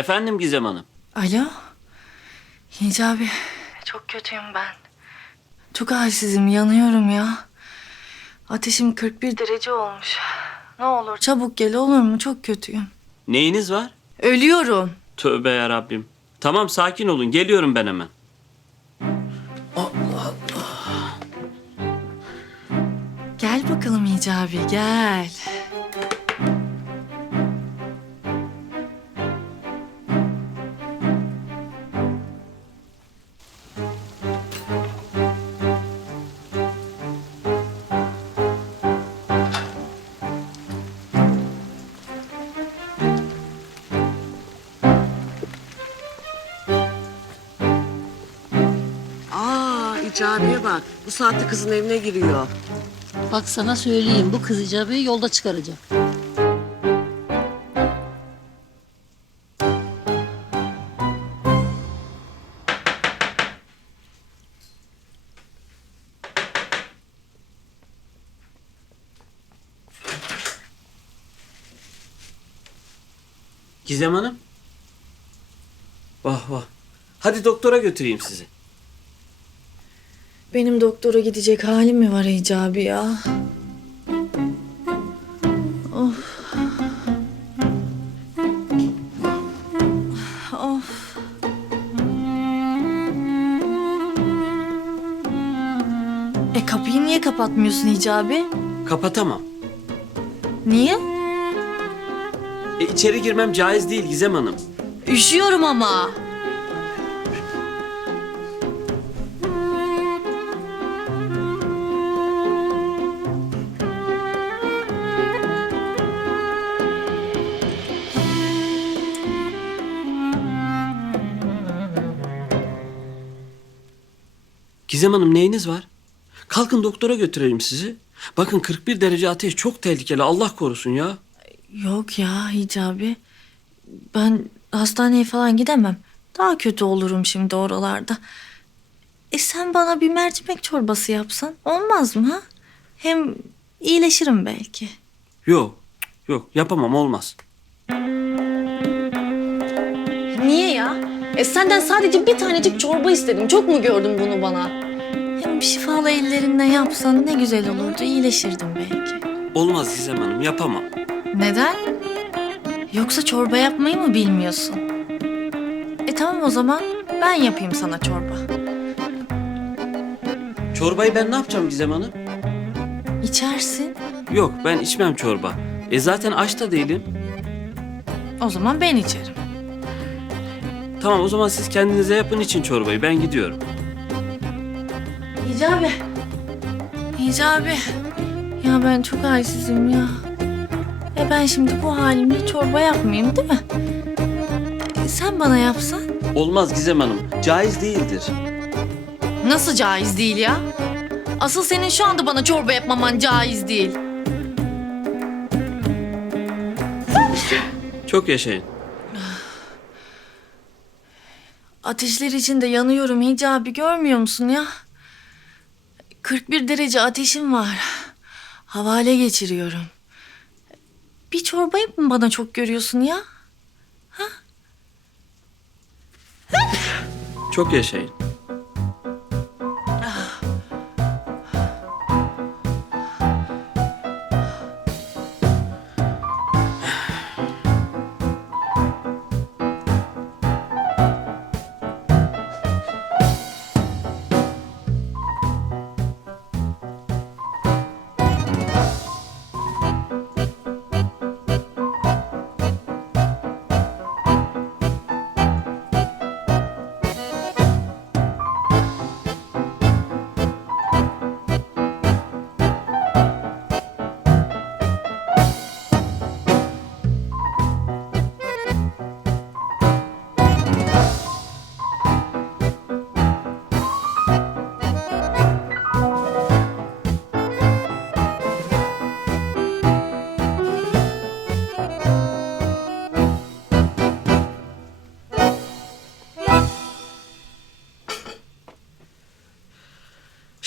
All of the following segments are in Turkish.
Efendim Gizem Hanım. Alo. Hicabi. Çok kötüyüm ben. Çok halsizim, yanıyorum ya. Ateşim 41 derece olmuş. Ne olur çabuk gel olur mu? Çok kötüyüm. Neyiniz var? Ölüyorum. Tövbe ya Rabbim. Tamam sakin olun. Geliyorum ben hemen. Gel bakalım Hicabi gel. Aa icabiye bak. Bu saatte kızın evine giriyor. Bak sana söyleyeyim bu kız icabı yolda çıkaracak. Gizem Hanım. Vah vah. Hadi doktora götüreyim sizi. Benim doktora gidecek halim mi var Hicabi ya? Of. Of. E kapıyı niye kapatmıyorsun Hicabi? Kapatamam. Niye? E, içeri girmem caiz değil Gizem Hanım. Üşüyorum ama. Gizem Hanım neyiniz var? Kalkın doktora götüreyim sizi. Bakın 41 derece ateş çok tehlikeli. Allah korusun ya. Yok ya Hicabi. Ben hastaneye falan gidemem. Daha kötü olurum şimdi oralarda. E sen bana bir mercimek çorbası yapsan olmaz mı ha? Hem iyileşirim belki. Yok. Yok yapamam olmaz. Niye ya? E senden sadece bir tanecik çorba istedim. Çok mu gördün bunu bana? Ellerinden yapsan ne güzel olurdu. iyileşirdim belki. Olmaz Gizem Hanım yapamam. Neden? Yoksa çorba yapmayı mı bilmiyorsun? E tamam o zaman ben yapayım sana çorba. Çorbayı ben ne yapacağım Gizem Hanım? İçersin. Yok ben içmem çorba. E zaten aç da değilim. O zaman ben içerim. Tamam o zaman siz kendinize yapın için çorbayı. Ben gidiyorum. Hicabi. Hicabi. Ya ben çok halsizim ya. E ben şimdi bu halimle çorba yapmayayım değil mi? E sen bana yapsan. Olmaz Gizem Hanım. Caiz değildir. Nasıl caiz değil ya? Asıl senin şu anda bana çorba yapmaman caiz değil. Çok yaşayın. Ateşler içinde yanıyorum Hicabi görmüyor musun ya? 41 derece ateşim var. Havale geçiriyorum. Bir çorbayı mı bana çok görüyorsun ya? Çok yaşayın.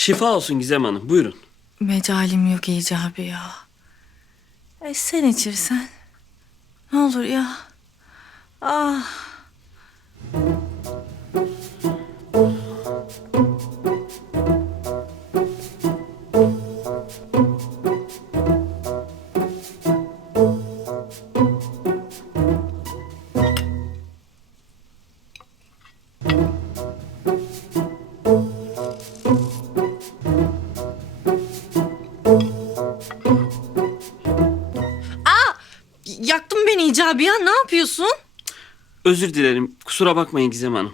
Şifa olsun Gizem Hanım. Buyurun. Mecalim yok icabı ya. E sen içirsen. Ne olur ya. Ah. Hicabi ya ne yapıyorsun? Özür dilerim. Kusura bakmayın Gizem Hanım.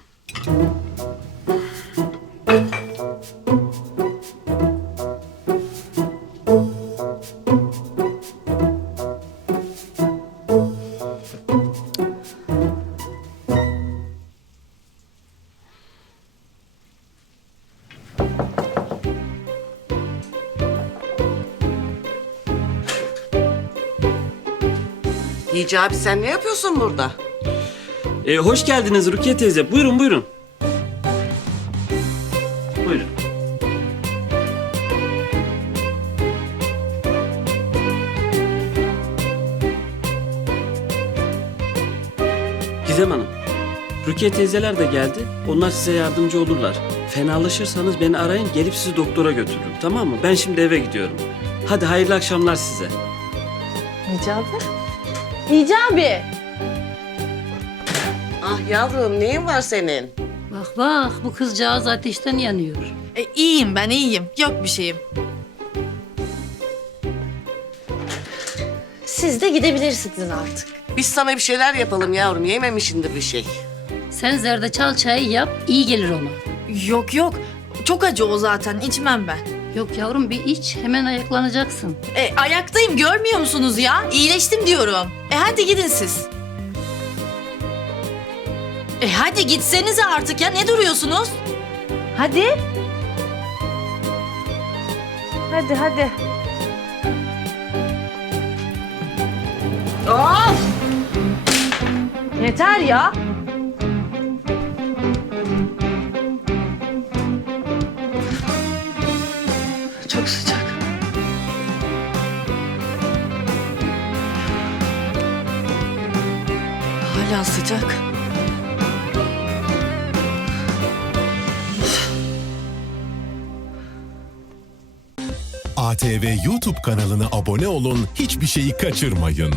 Hicabi sen ne yapıyorsun burada? Ee, hoş geldiniz Rukiye teyze. Buyurun buyurun. Buyurun. Gizem Hanım, Rukiye teyzeler de geldi. Onlar size yardımcı olurlar. Fenalaşırsanız beni arayın, gelip sizi doktora götürürüm. Tamam mı? Ben şimdi eve gidiyorum. Hadi hayırlı akşamlar size. Hicabi? Hicabi. Ah yavrum neyin var senin? Bak bak bu kızcağız ateşten yanıyor. E, iyiyim ben iyiyim. Yok bir şeyim. Siz de gidebilirsiniz artık. Biz sana bir şeyler yapalım yavrum. Yememişindir bir şey. Sen zerdeçal çayı yap iyi gelir ona. Yok yok. Çok acı o zaten. içmem ben. Yok yavrum bir iç hemen ayaklanacaksın. E, ayaktayım görmüyor musunuz ya? İyileştim diyorum. E hadi gidin siz. E hadi gitsenize artık ya. Ne duruyorsunuz? Hadi. Hadi hadi. Of! Yeter ya. Hala sıcak. ATV YouTube kanalına abone olun, hiçbir şeyi kaçırmayın.